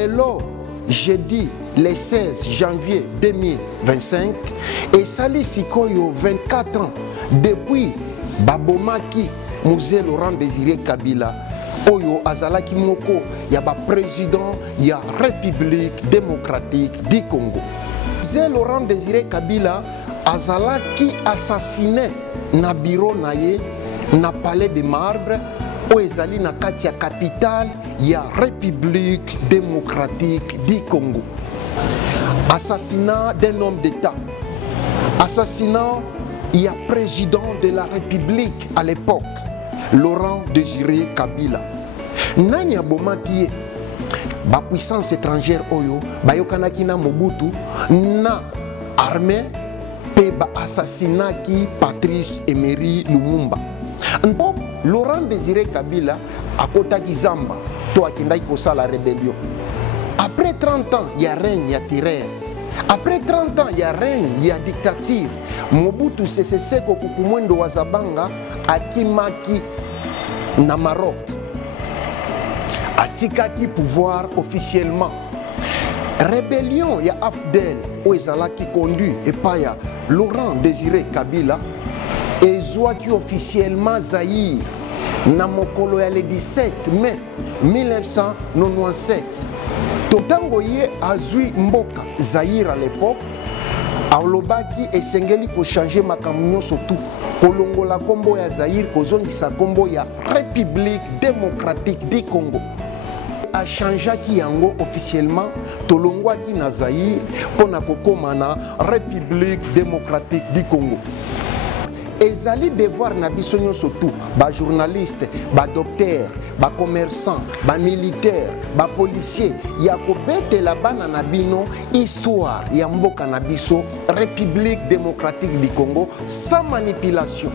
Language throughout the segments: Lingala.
lelo jeudi le 16 janvier 2025 et sali sikoyo 24 ans depuis babomaki Musée Laurent Désiré Kabila oyo azalaki moko ya ba président ya République démocratique du Congo. Musée Laurent Désiré Kabila azalaki assassiné na bureau na ye na palais de marbre oyo ezali na kati ya capitale ya République démocratique du Congo. Assassinat d'un homme d'État, assassinat il y a président de la République à l'époque, Laurent Désiré Kabila. Nani abomaki ba puissance étrangère oyo bayokanaki na Mobutu na armée pe ba assassinaki Patrice Emery Lumumba. Npo Laurent Désiré Kabila akotaki Zamba to akendaki kosala rébellion. Après 30 ans, il y a règne, il y a terreur. Après 30 ans, il y a règne, il y a dictature. Mobutu Sese Seko Kukumwendo Wazabanga akimaki na Maroc. Atikaki pouvoir officiellement. Rébellion, il y a Afdel, Ouezala qui conduit, et pas il y a Laurent Désiré Kabila, et Zouaki officiellement Zaïre, na mokolo ya le 17 mai 1997. Totango ye azui mboka Zaïre à l'époque, alobaki esengeli ko changer makambo surtout kolongola kombo ya Zaïre kozongisa kombo ya République démocratique du Congo. A changeaki yango officiellement tolongwaki na Zaïre pona kokoma na République démocratique du Congo. Ezali devoir na biso nyonso tout ba journaliste, ba docteur, ba commerçant, ba militaire, ba policier ya kobetela bana na bino histoire ya mboka na biso République démocratique du Congo sans manipulation.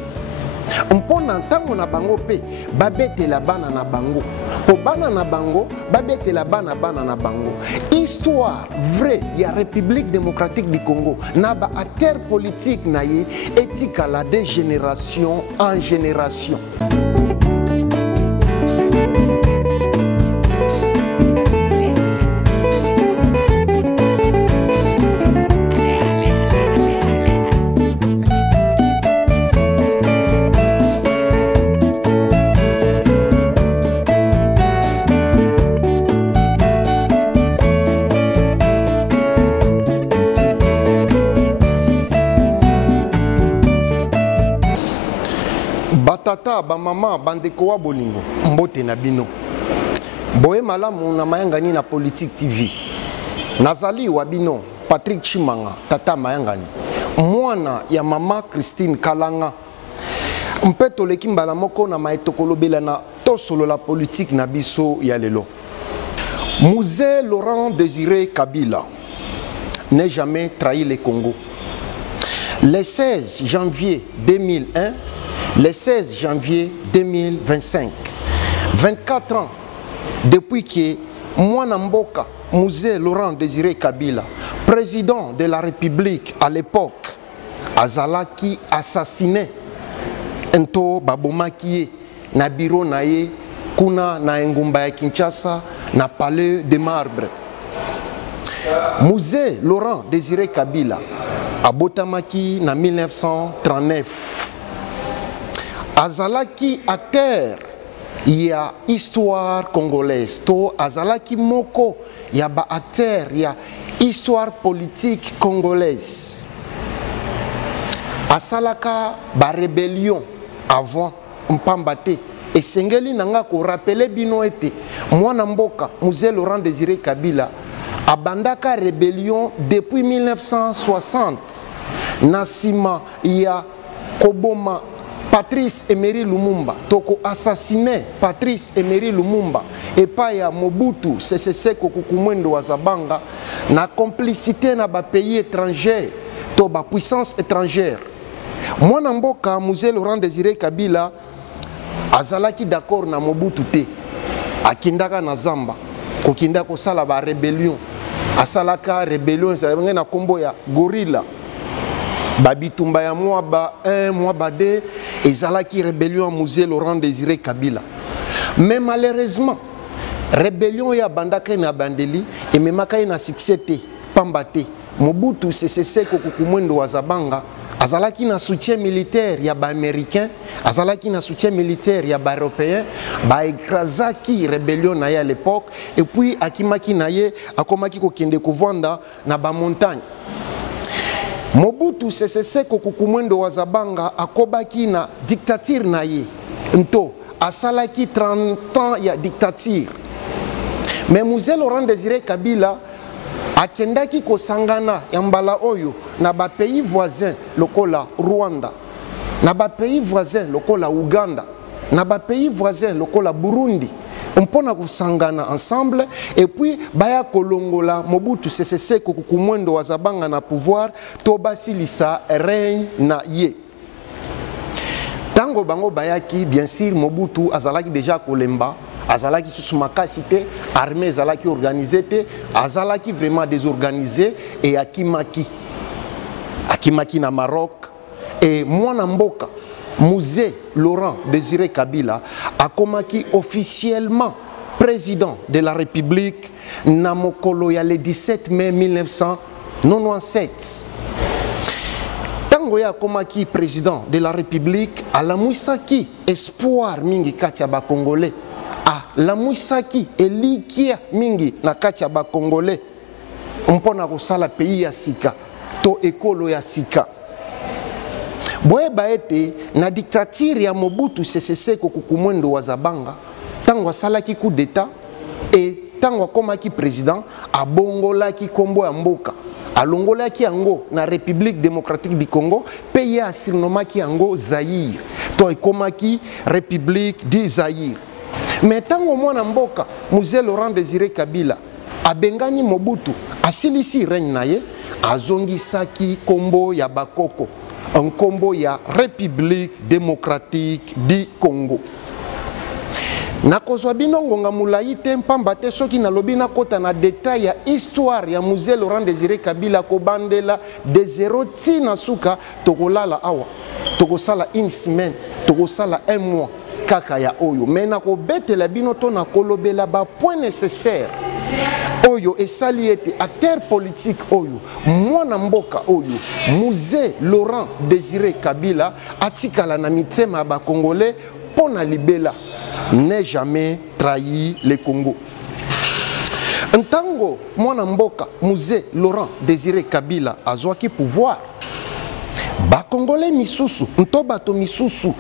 Mpona ntango na bango pe babetela bana na bango po bana na bango babetela bana na bango histoire vraie ya République démocratique du Congo na ba acteur politique na ye etikala de génération en génération. Batata, ba mama, bandeko wa bolingo, mbote na bino. Boye malamu na mayangani na Politique TV. Nazali wa bino, Patrick Chimanga, tata mayangani. Mwana ya mama Christine Kalanga. Mpeto leki mbala moko na maetokolobela na tosolo la politique na biso ya lelo. Musée Laurent Désiré Kabila n'est jamais trahi le Congo. Le 16 janvier 2001, le 16 janvier 2025, 24 ans depuis que Mwana Mboka, Musée Laurent Désiré Kabila, président de la République à l'époque, azalaki assassiné ento babomaki na biro na ye kuna na engumba ya Kinshasa na palais de marbre. Musée Laurent Désiré Kabila abotamaki na 1939. Azalaki acteur ya histoire congolaise to azalaki moko ya ba acteur ya histoire politique congolaise. Asalaka ba rébellion avant mpambate esengeli nanga ko rappeler bino ete Mwana Mboka Musée Laurent Désiré Kabila abandaka rébellion depuis 1960 nasima ya koboma Patrice Emery Lumumba, toko assassiné Patrice Emery Lumumba et pas ya Mobutu Sese Seko Kukumwendo Wazabanga na complicité na ba pays étrangers to ba puissance étrangère. Mwana Mboka Musée Laurent Désiré Kabila azalaki d'accord na Mobutu te akindaka na Zamba kokinda ko sala ba rébellion asalaka rébellion ezalaka na kombo ya gorilla. Babitumba ya Mwaba 1, Mwaba 2, ezalaki rébellion Musée Laurent Désiré Kabila. Mais malheureusement, rébellion ya bandaka na bandeli et memaka na succès te pambate Mobutu Sese Seko Kukumwendo wa Zabanga azalaki na soutien militaire ya ba américain, azalaki na soutien militaire ya ba européen, ba ekrazaki rébellion na ye à l'époque et puis akimaki na ye akomaki kokende kovanda na ba montagne. Mobutu Sese Seko Kukumwendo wa Zabanga akobaki na dictature na ye nto asalaki 30 ans ya dictature. Mais Mzee Laurent Désiré Kabila akendaki kosangana ya mbala oyo na ba pays voisins lokola Rwanda, na ba pays voisins lokola Uganda, na ba pays voisins lokola Burundi, mpona kosangana ensemble et puis baya kolongola Mobutu Sese Seko Kukumwendo wa Zabanga na pouvoir to basilisa règne na ye. Tango bango bayaki, bien sûr Mobutu azalaki déjà kolemba, azalaki sous makasi te, armée azalaki organisée te, azalaki vraiment désorganisé et akimaki na Maroc et mwana mboka Mzee Laurent Désiré Kabila akomaki officiellement président de la République na mokolo ya le 17 mai 1997. Tango ya akomaki président de la République alamuisaki espoir mingi kati ya ba Congolais. La mwisaki elikia mingi na kati ya ba Congolais mpona kosala pays ya sika to ekolo ya sika. Boyeba ete na dictature ya Mobutu Sese Seko Kukumwendo wa Zabanga tango asalaki coup d'état et tango akomaki président abongolaki kombo ya mboka, alongolaki yango na République démocratique du Congo pe ye asirnomaki yango Zaïre to ekomaki République du Zaïre. Mais tango mwana mboka Mzee Laurent Désiré Kabila abengani Mobutu asilisi règne na ye azongisaki kombo ya bakoko un kombo ya République démocratique du Congo. Nakozwa bino ngonga mulai te mpamba te soki nalobi nakota na détail ya histoire ya Mzee Laurent Désiré Kabila kobandela de zéro tina suka tokolala awa tokosala une semaine tokosala un mois kaka ya oyo mena ko betela bino to na kolobela ba point nécessaire oyo esali ete acteur politique oyo mwana mboka oyo Mzee Laurent Désiré Kabila atikala na mitema ba Congolais pona libela n'est jamais trahi le Congo. Ntango mwana mboka Mzee Laurent Désiré Kabila azwaki pouvoir ba Congolais misusu ntobato misusu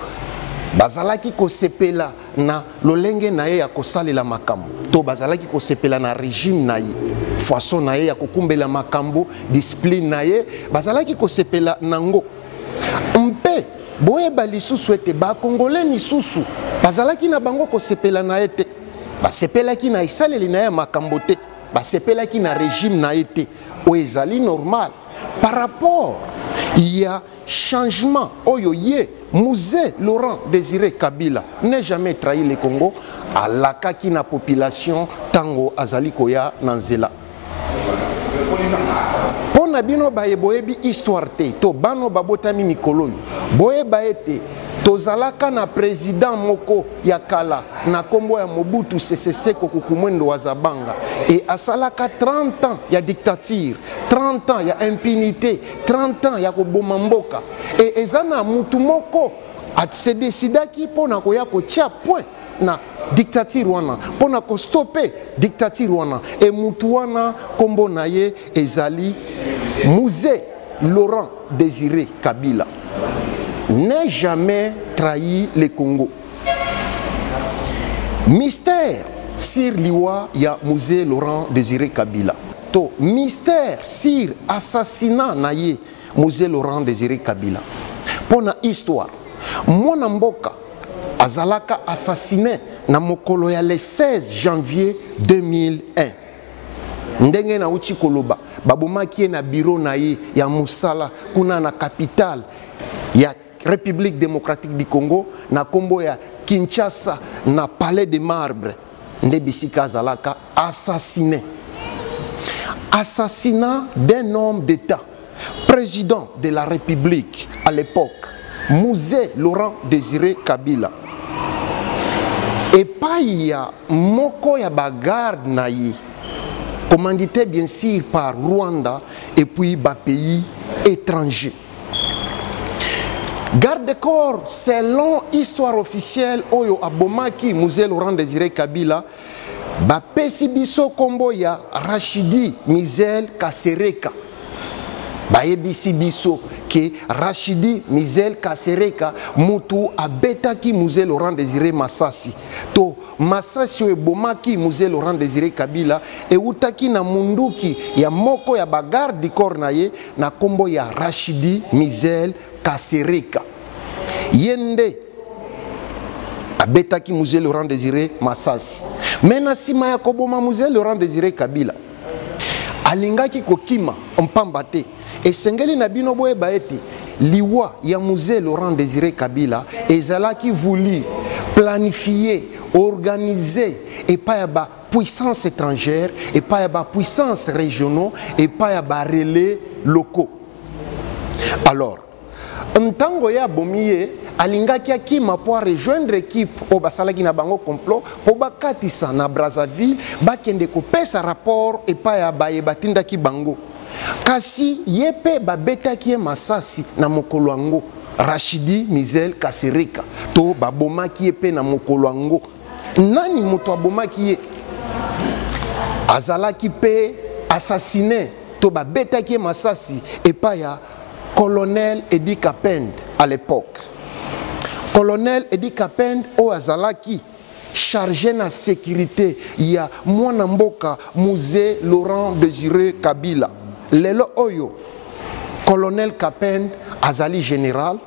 bazalaki kosepela na lolenge na ye ya kosalela makambo to bazalaki kosepela na régime na ye façon na ye ya kokumbela makambo discipline na ye bazalaki kosepela nango mpe boyeba lisusu ete ba Congolais misusu bazalaki na bango kosepela na ye te basepelaki na esaleli na ye makambo te basepelaki na régime na ye te oyo ezali normal par rapport ya changement oyo ye Mzee Laurent Désiré Kabila n'est jamais trahi le Congo alakaki na population tango azali koya na nzela. Pona bino baye boyebi histoire te to bano babotami mikolo boyeba ete tozalaka na président moko ya kala na kombo ya Mobutu Sese Seko Kukumwendo wa Zabanga et asalaka 30 ans ya dictature, 30 ans ya impunité, 30 ans ya koboma mboka et ezana mutu moko atse decidaki pona koya kotia point na dictature wana pona ko stopper dictature wana et mutu wana kombo na ye ezali Mzee Laurent Désiré Kabila n'est jamais trahi le Congo. Mystère sur l'iwa ya Mzee Laurent Désiré Kabila. To mystère sur assassinat naye Mzee Laurent Désiré Kabila. Pona histoire. Mwana mboka azalaka assassiné na mokolo ya le 16 janvier 2001. Ndenge na uchi koloba babomaki na bureau na ye ya musala kuna na capitale ya République démocratique du Congo na kombo ya Kinshasa na palais de marbre nde bisika azalaka assassiné. Assassinat d'un homme d'État, président de la République à l'époque, Mzee Laurent Désiré Kabila. et pas il y a moko ya bagarde na ye commandité bien sûr par Rwanda et puis ba pays étrangers. Garde corps selon histoire officielle oyo abomaki Musée Laurent Désiré Kabila ba pesi biso kombo ya Rachidi Mizel Kasereka. Bayebisi biso ke Rachidi Mizel Kasereka mutu abetaki Musée Laurent Désiré Masasi to Masasi ebomaki Musée Laurent Désiré Kabila eutaki na munduki ya moko ya bagarde di corps na ye na kombo ya Rachidi Mizel Kasereka yende abetaki Musée Laurent Désiré Masasi mena sima ya koboma Musée Laurent Désiré Kabila alingaki kokima mpamba te esengeli na bino boyeba ete liwa ya Musée Laurent Désiré Kabila ezalaki voulu planifier organiser et pas ya ba puissance étrangère et pas ya ba puissance régionaux et pas ya ba relais locaux. Alors ntango ya bomiye alingaki akima pour rejoindre équipe au basalaki na bango complot po bakatisa na Brazzaville bakende kopesa rapport et pas ya baye batindaki bango kasi yepe babetaki ye masasi na mokolo yango Rachidi Mizel Kasereka to babomaki yepe na mokolo yango nani moto abomaki ye azalaki pe assassiné to babetaki ye masasi et pas ya colonel Edi Kapend à l'époque. Colonel Edi Kapend o azalaki chargé na sécurité ya mwana mboka Musée Laurent Désiré Kabila. Lelo oyo colonel Kapend azali général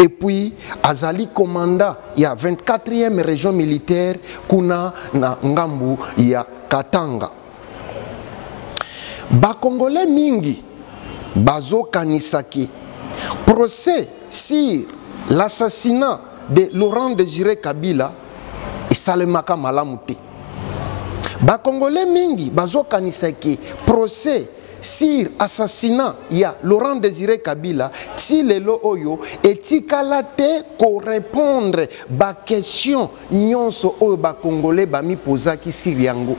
et puis azali commandant ya 24e région militaire kuna na ngambu ya Katanga. Ba Congolais mingi bazo kanisaki procès sur l'assassinat de Laurent Désiré Kabila esalemaka malamu te. Ba Congolais mingi bazo kanisaki procès sur assassinat ya Laurent Désiré Kabila ti lelo oyo etikala te ko répondre ba question nyonso oyo ba Congolais ba mi posaki sur yango.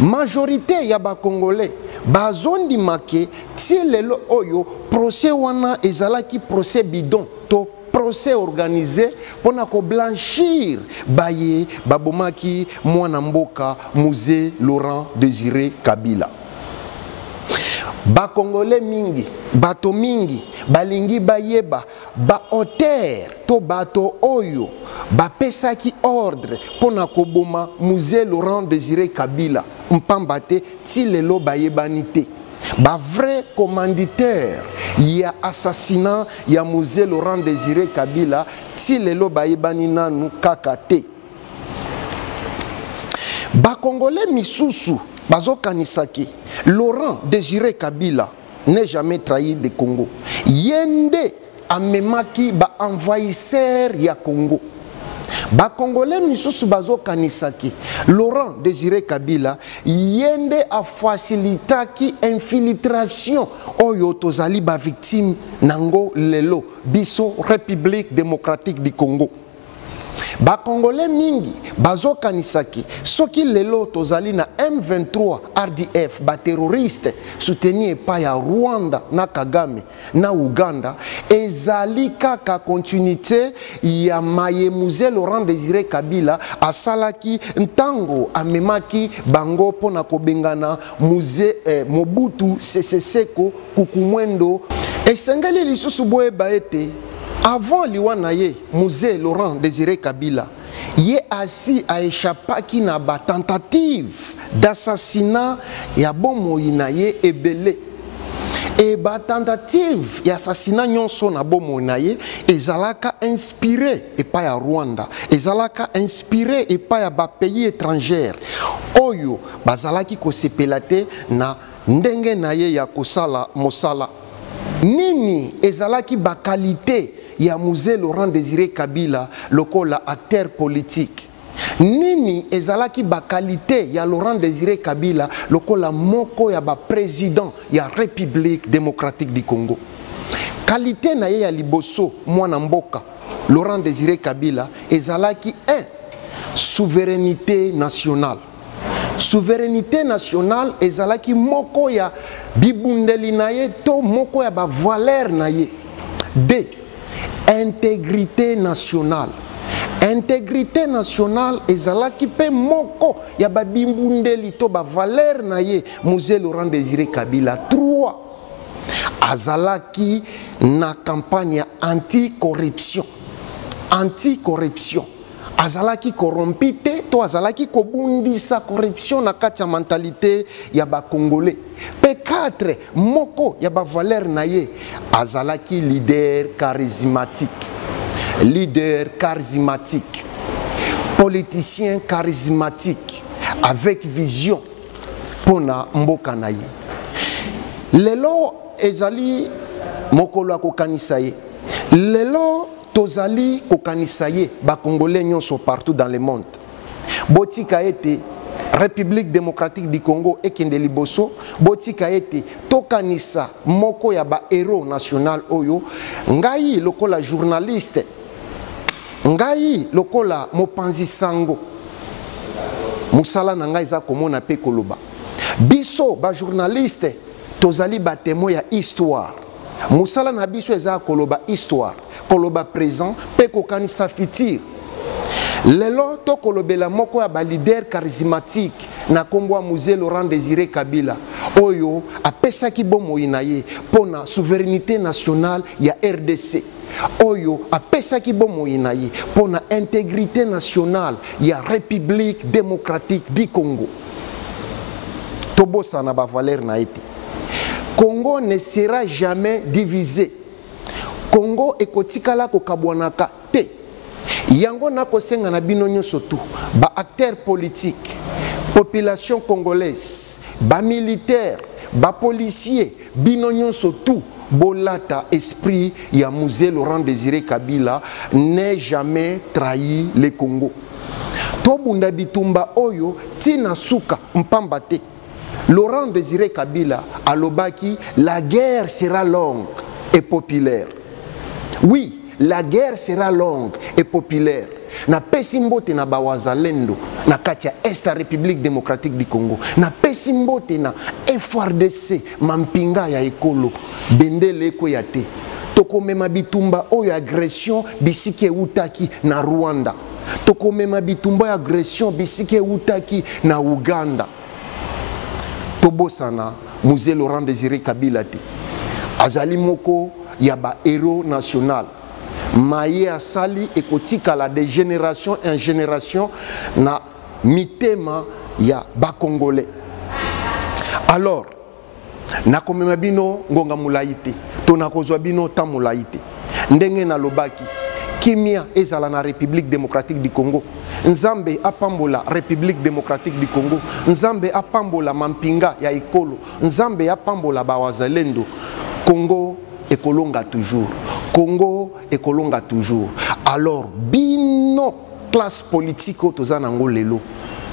Majorité ya ba Congolais bazondi make ti lelo oyo procès wana ezalaki procès bidon to procès organisé pona ko blanchir baye babomaki mwana mboka Musée Laurent Désiré Kabila. Ba Congolais mingi bato mingi balingi bayeba ba auteur to bato oyo bapesaki ordre pona ko boma Musée Laurent Désiré Kabila mpamba te ti lelo bayebani te. Ba vrai commanditaire ya assassinat ya Musée Laurent Désiré Kabila ti lelo bayebani nanu kaka te. Ba Congolais misusu bazokanisaki Laurent Désiré Kabila n'est jamais trahi de Congo. Yende amemaki ba envahisseur ya Congo. Ba Congolais misusu bazokanisaki Laurent Désiré Kabila yende a facilitaki infiltration oyo tozali ba victime nango lelo biso République démocratique du Congo. Ba Congolais mingi bazokanisaki soki lelo tozali na M23 RDF ba terroriste soutenu pa ya Rwanda na Kagame na Uganda ezali kaka continuité ya maye Musée Laurent Désiré Kabila asalaki ntango amemaki bango pona kobengana Musée Mobutu Sese Seko Kukumwendo esengeli lisusu boye baete. Avant Liwanaye, Musée Laurent Désiré Kabila, y assis à échapper na ba tentative d'assassinat ya bomo inaye ebele. Et ba tentative d'assassinat nyonso na bomo inaye ezalaka inspiré et pas ya Rwanda, ezalaka inspiré et pas ya ba pays étranger. Oyo bazalaki ko sepelate na ndenge naye ya kosala mosala. Nini ezalaki ba qualité ya Musée Laurent Désiré Kabila lokola acteur politique. Nini ezalaki ba qualité ya Laurent Désiré Kabila lokola moko ya ba président ya République démocratique du Congo. Qualité na ye ya liboso mwana mboka Laurent Désiré Kabila ezalaki souveraineté nationale. Souveraineté nationale ezalaki moko ya bibundeli na ye to moko ya ba valeur na ye. 2. Intégrité nationale. Intégrité nationale ezalaki pe moko ya ba bibundeli to ba valeur na ye Mzee Laurent Désiré Kabila. 3. Azalaki na campagne anti-corruption. Anti-corruption. Azalaki corrompite to azalaki kobundisa corruption na kati ya mentalité ya ba Congolais. P4 moko ya ba valeur na ye azalaki leader charismatique. Leader charismatique. Politicien charismatique avec vision pona mboka na ye. Lelo ezali mokolo akokanisa ye. Lelo tozali kokanisa ye ba Congolais nyonso partout dans le monde. Botika ete République démocratique du Congo ekende liboso, botika ete tokanisa moko ya ba héros national oyo, ngai lokola journaliste, ngai lokola mopanzi sango, musala na ngai za komona pe koloba. Biso ba journaliste tozali ba témoin ya histoire. Musala na biso eza koloba histoire, koloba présent, pe kokanisa futur. Lelo to kolobela moko ya ba leader charismatique na kombo Mzee Laurent Désiré Kabila oyo apesaki bomoi na ye pona souveraineté nationale ya RDC. Oyo apesaki bomoi na ye pona intégrité nationale ya République démocratique du Congo. Tobosa na ba valeur na ete. Congo ne sera jamais divisé. Congo ekotikala kokabwanaka te. Yango na kosenga na bino nyonso tu ba acteurs politiques, population congolaise, ba militaires, ba policiers, bino nyonso tu bolata esprit ya Mzee Laurent Désiré Kabila n'est jamais trahi le Congo. Tobunda bitumba oyo tina suka mpamba te. Laurent Désiré Kabila alobaki la guerre sera longue et populaire. Oui, la guerre sera longue et populaire. Na pesimbote na bawazalendo na katia Est République démocratique du Congo. Na pesimbote na FRDC mampinga ya ekolo bendele ko yate. Toko mema bitumba oyo agression bisike utaki na Rwanda. Toko mema bitumba agression bisike utaki na Uganda. Tobosana Mzee Laurent Désiré Kabila te. Azali moko ya ba héros national. Maye asali ekotika la de génération en génération na mitema ya ba Congolais. Alors, na komema bino ngonga mulaite, to na kozwa bino ta mulaite. Ndenge na lobaki kimia ezala na République démocratique du Congo. Nzambe apambola République démocratique du Congo. Nzambe apambola mampinga ya ekolo. Nzambe apambola bawazalendo. Congo ekolonga toujours. Congo ekolonga toujours. Alors bino classe politique toza nango lelo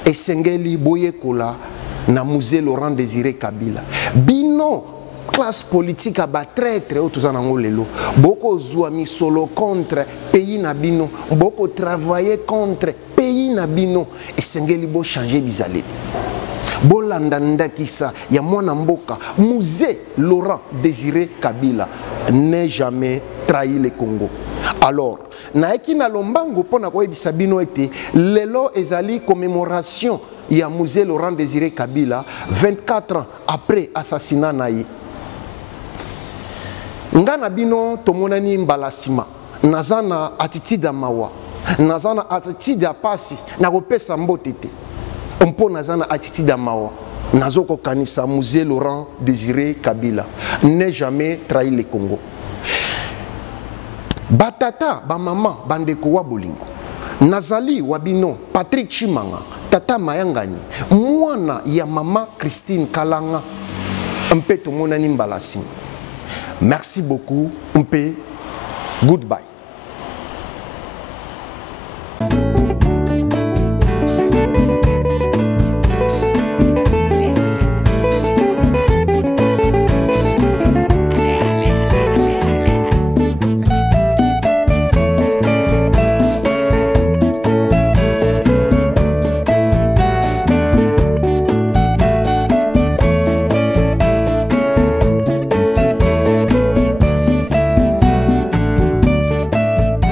esengeli boye kola na Mzee Laurent Désiré Kabila. Bino classe politique aba traître o toza nango lelo boko zwa misolo contre pays na bino, boko travailler contre pays na bino esengeli bo changer bizaleli. Bolanda ndakisa ya mwana mboka Mzee Laurent Désiré Kabila n'est jamais trahi le Congo. Alors, naeki na lombango pona koyebisa bino ete lelo ezali commémoration ya Mzee Laurent Désiré Kabila 24 ans après assassinat na ye. Ngana bino tomonani mbalasima nazana attitude ya mawa, nazana attitude ya pasi na kopesa mbote te. Mpo nazana attitude ya mawa nazoko kanisa Mzee Laurent Désiré Kabila n'est jamais trahi le Congo. Batata ba mama bandeko wa bolingo nazali wabino Patrick Chimanga tata Mayangani mwana ya mama Christine Kalanga mpe tomonani mbalasima. Merci beaucoup mpe goodbye.